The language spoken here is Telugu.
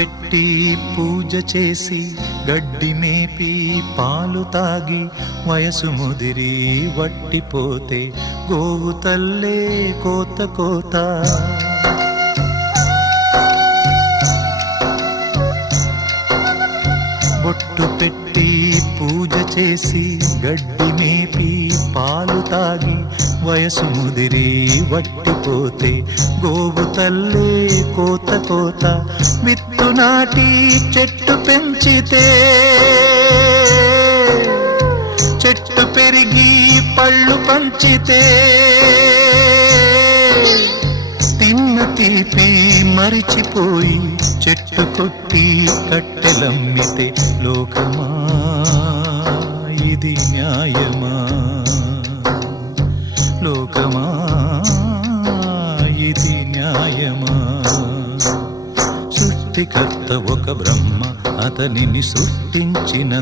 పెట్టి పూజ చేసి గడ్డి మేపి పాలు తాగి వయసు ముదిరి వట్టిపోతే గోవు తల్లే కోత కోత. బొట్టు పెట్టి పూజ చేసి గడ్డి మేపి పాలు తాగి వయసు ముదిరి వట్టిపోతే గోవు తల్లే కోత కోత. విత్తు నాటి చెట్టు పెంచితే చెట్టు పెరిగి పళ్ళు పంచితే తిన్న తీపి మరిచిపోయి చెట్టు కొట్టి కట్టెలమ్మితే లోకమా ఇది న్యాయమా? లోకమా ఇది న్యాయమా? సృష్టికర్త ఒక బ్రహ్మ, అతనిని సృష్టించిన